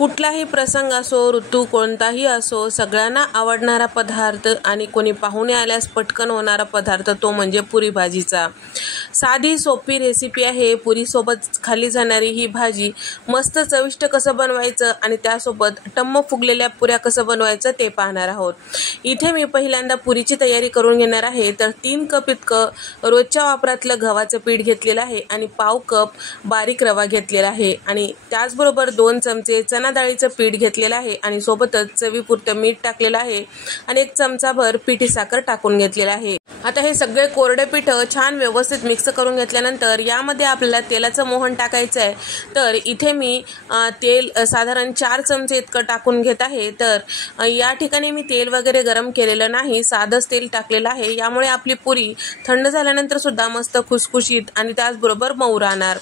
कुठलाही प्रसंग असो, ऋतू कोणताही असो, सगळ्यांना आवडणारा पदार्थ आणि कोणी पाहुणे आल्यास पटकन होणारा पदार्थ तो म्हणजे पुरी भाजीचा. साधी सोपी रेसिपी आहे. पुरीसोबत खाल्ली जाणारी ही भाजी मस्त चविष्ट कसं बनवायचं आणि त्यासोबत टम्म फुगलेल्या पुऱ्या कसं बनवायचं ते पाहणार आहोत. इथे मी पहिल्यांदा पुरीची तयारी करून घेणार आहे. तर 3 कप इतकं रोजच्या वापरातलं गव्हाचं पीठ घेतलेलं आहे आणि पाव कप बारीक रवा घेतलेला आहे आणि त्याचबरोबर 2 चमचे चणा डाळीचं पीठ घेतलेलं आहे आणि सोबतच चवीपुरतं मीठ टाकलेलं आहे आणि 1 चमचाभर पिठी साखर टाकून घेतलेलं आहे. आता हे सगळे कोरडे पीठ छान व्यवस्थित मिक्स करून घेतल्यानंतर यामध्ये आपल्याला तेलाचं मोहन टाकायचं आहे. तर इथे मी तेल साधारण 4 चमचे इतकं टाकून घेत आहे. तर या ठिकाणी मी तेल वगैरे गरम केलेलं नाही, साधंच तेल टाकलेलं आहे. यामुळे आपली पुरी थंड झाल्यानंतर सुद्धा मस्त खुसखुशीत आणि त्याचबरोबर मऊ राहणार.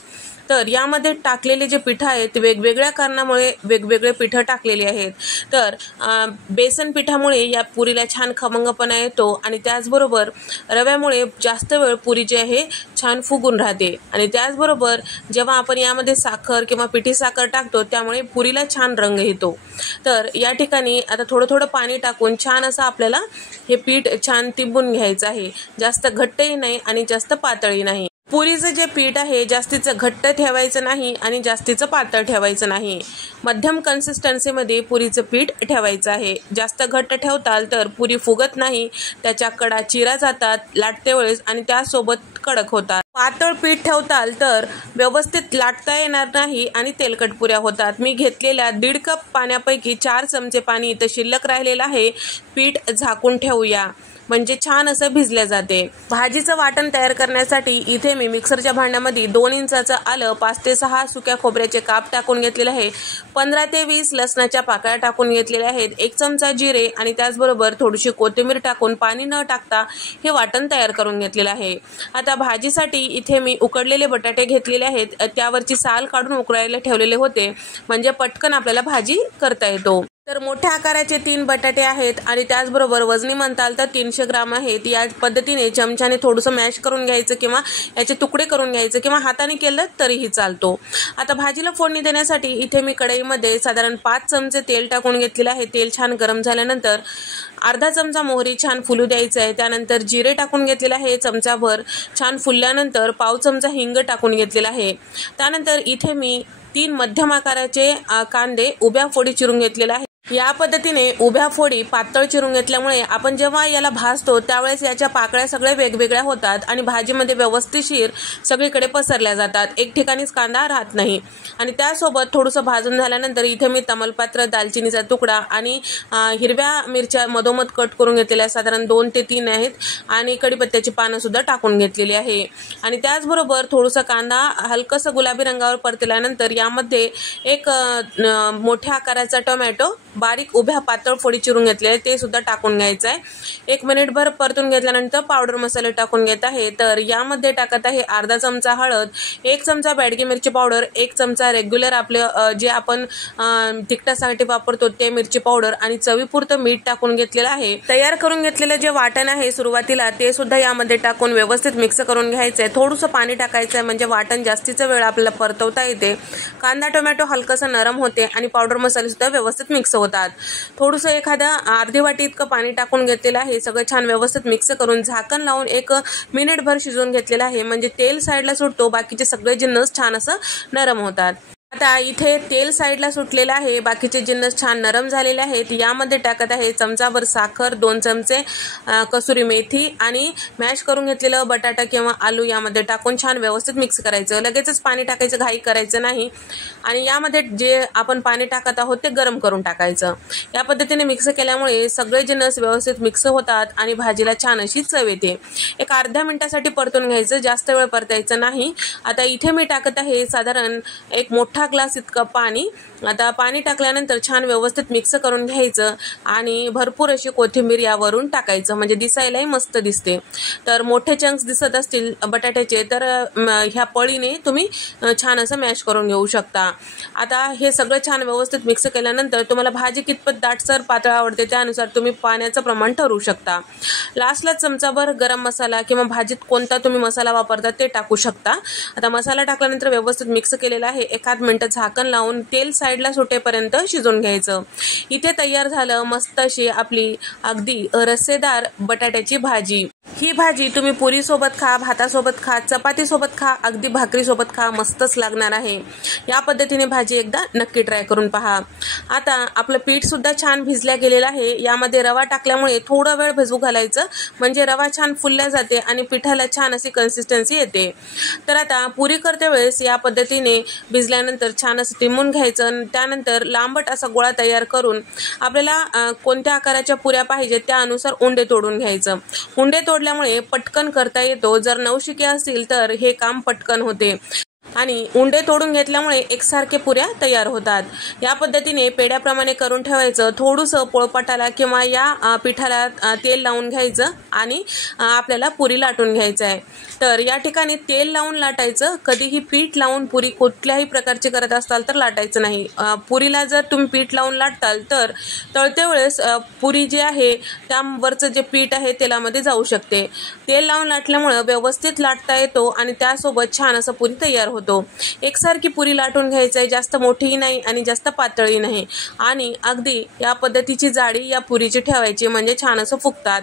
तर यामध्ये टाकलेले जे पीठ आहेत वेगवेगळ्या कारणामुळे वेगवेगळे पीठ टाकलेले आहेत. तर बेसन पिठामुळे या पुरीला छान खमंगपणा येतो आणि त्याचबरोबर रव्यामुळे जास्त वेळ पुरी जी आहे छान फुगून राहते आणि त्याचबरोबर जेव्हा आपण यामध्ये साखर किंवा पिठी साखर टाकतो त्यामुळे पुरीला छान रंग येतो. तर या ठिकाणी आता थोडं थोडं पाणी टाकून छान असं आपल्याला हे पीठ छान तिंबून घ्यायचं आहे. जास्त घट्टही नाही आणि जास्त पातळही नाही. पुरीचं जे पीठ आहे जास्तीचं घट्ट ठेवायचं नाही आणि जास्तीचं पातळ ठेवायचं नाही. मध्यम कन्सिस्टन्सीमध्ये पुरीचं पीठ ठेवायचं आहे. जास्त घट्ट ठेवताल तर पुरी फुगत नाही, त्याच्या कडा चिरा जातात लाटते वेळेस आणि त्यासोबत कडक होतात. पातळ पीठ ठेवताल तर व्यवस्थित लाटता येणार नाही आणि तेलकट पुऱ्या होतात. मी घेतलेल्या 1.5 कप पाण्यापैकी 4 चमचे पाणी इथं शिल्लक राहिलेलं आहे. पीठ झाकून ठेवूया म्हणजे छान असं भिजले जाते. भाजीचं वाटण तयार करण्यासाठी इथे मी मिक्सरच्या भांड्यामध्ये 2 इंचाचं आलं, 5 ते 6 सुक्या खोबऱ्याचे काप टाकून घेतलेले आहे. 15 ते 20 लसणाच्या पाकळ्या टाकून घेतलेल्या आहेत. 1 चमचा जिरे आणि त्याचबरोबर थोडीशी कोथिंबीर टाकून पाणी न टाकता हे वाटण तयार करून घेतलेलं आहे. आता भाजीसाठी इथे मी उकडलेले बटाटे घेतलेले आहेत. त्यावरची साल काढून उकळायला ठेवलेले होते म्हणजे पटकन आपल्याला भाजी करता येतो. तर मोठ्या आकाराचे 3 बटाटे आहेत आणि त्याचबरोबर वजनी म्हणताल तर 300 ग्राम आहेत. या पद्धतीने चमच्याने थोडंसं मॅश करून घ्यायचं किंवा याचे तुकडे करून घ्यायचं किंवा हाताने केलं तरीही चालतो. आता भाजीला फोडणी देण्यासाठी इथे मी कढईमध्ये साधारण 5 चमचे तेल टाकून घेतलेलं आहे. तेल छान गरम झाल्यानंतर अर्धा चमचा मोहरी छान फुलू द्यायचं आहे. त्यानंतर जिरे टाकून घेतलेलं आहे चमचाभर. छान फुलल्यानंतर पाव चमचा हिंग टाकून घेतलेला आहे. त्यानंतर इथे मी 3 मध्यम आकाराचे कांदे उभ्या फोडी चिरून घेतलेला आहे. या पद्धतीने उभ्या फोडी पातळ चिरून घेतल्यामुळे आपण जेव्हा याला भाजतो त्यावेळेस याच्या पाकळ्या सगळ्या वेगवेगळ्या होतात आणि भाजीमध्ये व्यवस्थितशीर सगळीकडे पसरल्या जातात. एक ठिकाणीच कांदा राहत नाही. आणि त्यासोबत थोडंसं भाजून झाल्यानंतर इथे मी तमालपत्र, दालचिनीचा तुकडा आणि हिरव्या मिरच्या मधोमध कट करून घेतलेल्या साधारण 2 ते 3 आहेत आणि कढीपत्त्याची पानं सुद्धा टाकून घेतलेली आहे. आणि त्याचबरोबर थोडंसं कांदा हलकसं गुलाबी रंगावर परतल्यानंतर यामध्ये एक मोठ्या आकाराचा टोमॅटो बारीक उभ्या पातळ फोडी चिरून घेतले ते सुद्धा टाकून घ्यायचं आहे. 1 मिनिटभर परतून घेतल्यानंतर पावडर मसाले टाकून घेत आहे. तर यामध्ये टाकत आहे अर्धा चमचा हळद, 1 चमचा बॅडगी मिरची पावडर, 1 चमचा रेग्युलर आपले जे आपण तिखटासाठी वापरतो ते मिरची पावडर आणि चवीपुरतं मीठ टाकून घेतलेलं आहे. तयार करून घेतलेलं जे वाटण आहे सुरुवातीला ते सुद्धा यामध्ये टाकून व्यवस्थित मिक्स करून घ्यायचं आहे. थोडंसं पाणी टाकायचं आहे म्हणजे वाटण जास्तीचा वेळ आपल्याला परतवता येते. कांदा टोमॅटो हलकसं नरम होते आणि पावडर मसाले सुद्धा व्यवस्थित मिक्स होतात. थोडंसं अर्धी वाटी इतकं पाणी टाकून घेतलेलं आहे. सगळं छान व्यवस्थित मिक्स करून झाकण लावून 1 मिनिटभर शिजवून घेतलेलं आहे म्हणजे तेल साईडला सुटतो, बाकीचे सगळे जिन्नस छान असं नरम होतात. आता इथे तेल साईडला सुटलेलं आहे, बाकीचे जिन्नस छान नरम झालेले आहेत. यामध्ये टाकत आहे चमचाभर साखर, 2 चमचे कसुरी मेथी आणि मॅश करून घेतलेलं बटाटा किंवा आलू यामध्ये टाकून छान व्यवस्थित मिक्स करायचं. लगेचच पाणी टाकायचं, घाई करायचं नाही आणि यामध्ये जे आपण पाणी टाकत आहोत ते गरम करून टाकायचं. या पद्धतीने मिक्स केल्यामुळे सगळे जिन्नस व्यवस्थित मिक्स होतात आणि भाजीला छान अशी चव येते. एक अर्ध्या मिनिटासाठी परतून घ्यायचं, जास्त वेळ परतायचं नाही. आता इथे मी टाकत आहे साधारण 1 मोठा ग्लास इतकं पाणी. आता पाणी टाकल्यानंतर छान व्यवस्थित मिक्स करून घ्यायचं आणि भरपूर अशी कोथिंबीर यावरून टाकायचं म्हणजे दिसायलाही मस्त दिसते. तर मोठे चंक्स दिसत असतील बटाट्याचे तर ह्या पळीने तुम्ही छान असं मॅश करून घेऊ शकता. आता हे सगळं छान व्यवस्थित मिक्स केल्यानंतर तुम्हाला भाजी कितपत दाटसर पातळ आवडते त्यानुसार तुम्ही पाण्याचं प्रमाण ठरवू शकता. लास्टला चमचाभर गरम मसाला किंवा भाजीत कोणता तुम्ही मसाला वापरता ते टाकू शकता. आता मसाला टाकल्यानंतर व्यवस्थित मिक्स केलेला आहे. 1 मिनिटं झाकण लावून तेल साईडला सुटेपर्यंत शिजवून घ्यायचं। इथे तयार झालं मस्त अशी आपली अगदी रस्सेदार बटाट्याची भाजी। ही भाजी तुम्ही पुरीसोबत खा, भातासोबत खा, चपातीसोबत खा, अगदी भाकरीसोबत खा, मस्तच लागणार आहे। या पद्धतीने भाजी एकदा नक्की ट्राय करून पहा। आता आपलं पीठ सुद्धा छान भिजल्या गेलेलं आहे। यामध्ये रवा टाकल्यामुळे थोडा वेळ भिजू घालायचं, म्हणजे रवा छान फुलल्या जाते आणि पिठाला छान अशी कन्सिस्टन्सी येते। तर आता पुरी करते वेळेस या पद्धतीने भिजल्यानंतर छान असं टिमून घ्यायचं। त्यानंतर लांबट असा गोळा तयार करून आपल्याला कोणत्या आकाराच्या पुऱ्या पाहिजेत त्यानुसार उंडे तोडून घ्यायचं। उंडे तोडल्यामुळे पटकन करता येतो। जर नवशिके असतील तर हे काम पटकन होते आणि उंडे तोडून घेतल्यामुळे एकसारखे पुऱ्या तयार होतात। या पद्धतीने पेड्याप्रमाणे करून ठेवायचं। थोडंसं पोळपाटाला किंवा या पिठाला तेल लावून घ्यायचं आणि आपल्याला पुरी लाटून घ्यायचं आहे। तर या ठिकाणी तेल लावून लाटायचं, कधीही पीठ लावून पुरी कुठल्याही प्रकारची करत असाल तर लाटायचं नाही। पुरीला जर तुम्ही पीठ लावून लाटताल तर तळते वेळेस पुरी जी आहे त्यावरचं जे पीठ आहे तेलामध्ये जाऊ शकते। तेल लावून लाटल्यामुळे व्यवस्थित लाटता येतो आणि त्यासोबत छान असं पुरी तयार होतो। एकसारखी पुरी लाटून घ्यायची आहे, जास्त मोठीही नाही आणि जास्त पातळही नाही आणि अगदी या पद्धतीची जाडी या पुरीची ठेवायची, म्हणजे छान असं फुगतात।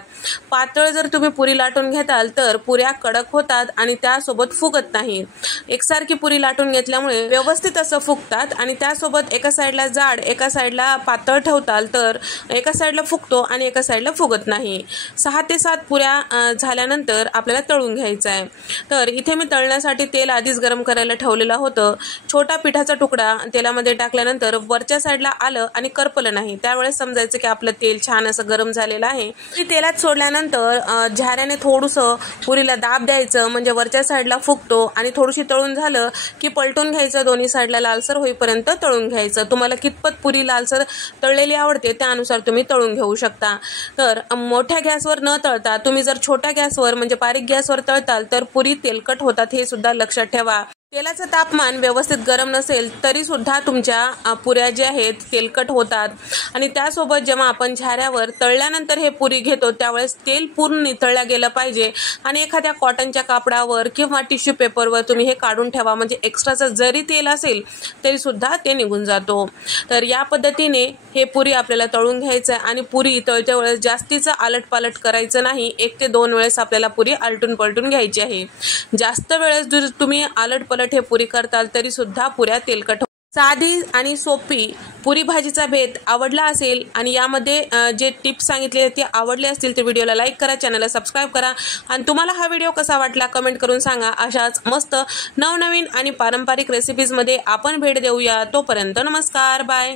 पातळ जर तुम्ही पुरी लाटून घेताल तर पुऱ्या कडक होतात आणि त्यासोबत फुगत नाही। एकसारखी पुरी लाटून घेतल्यामुळे व्यवस्थित असं फुगतात आणि त्यासोबत एका साईडला जाड एका साईडला पातळ ठेवताल तर एका साईडला फुगतो आणि एका साईडला फुगत नाही। 6 ते 7 पुऱ्या झाल्यानंतर आपल्याला तळून घ्यायचं आहे। तर इथे मी तळण्यासाठी तेल आधीच गरम करायला ठेवलेलं होतं। छोटा पिठाचा तुकडा तेलामध्ये टाकल्यानंतर वरच्या साईडला आलं आणि करपलं नाही, त्यावेळेस समजायचं की आपलं तेल छान असं गरम झालेलं आहे। तेलात सोडल्यानंतर झाऱ्याने थोडंसं पुरीला दाब द्यायचं, म्हणजे वरच्या साईडला फुगतो आणि थोडीशी तळून झालं की पलटून घ्यायचं, दोन्ही साईडला लालसर होईपर्यंत तळून घ्यायचं। तुम्हाला कितपत पुरी लालसर तळलेली आवडते त्यानुसार तुम्ही तळून घेऊ शकता। तर मोठ्या गॅसवर न तळता तुम्ही जर छोट्या गॅसवर म्हणजे बारीक गॅसवर तळताल तर पुरी तेलकट होतात, हे सुद्धा लक्षात ठेवा। तेलाचं तापमान व्यवस्थित गरम नसेल तरी सुद्धा तुमच्या पुऱ्या ज्या आहेत तेलकट होतात। आणि त्यासोबत जेव्हा आपण झाऱ्यावर तळल्यानंतर हे पुरी घेतो त्यावेळेस तेल पूर्ण निथळल्या गेलं पाहिजे आणि एखाद्या कॉटनच्या कापडावर किंवा टिश्यू पेपरवर तुम्ही हे काढून ठेवा, म्हणजे एक्स्ट्राचं जरी तेल असेल तरी सुद्धा ते निघून जातो। तर या पद्धतीने हे पुरी आपल्याला तळून घ्यायचं आहे आणि पुरी तळत्या वेळेस जास्तीचं आलटपालट करायचं नाही। 1 ते 2 वेळेस आपल्याला पुरी आलटून पलटून घ्यायची आहे। जास्त वेळेस जर तुम्ही आलटपलट हे पुरी करताल तरी सुद्धा पुऱ्या तेलकट। साधी आणि सोपी पुरी भाजीचा भेद आवडला असेल आणि यामध्ये जे टिप्स सांगितले ते आवडले असतील तर व्हिडिओला लाईक करा, चॅनलला सबस्क्राईब करा आणि तुम्हाला हा व्हिडिओ कसा वाटला कमेंट करून सांगा। अशाच मस्त नवनवीन आणि पारंपरिक रेसिपीजमध्ये आपण भेट देऊया। तोपर्यंत नमस्कार, बाय।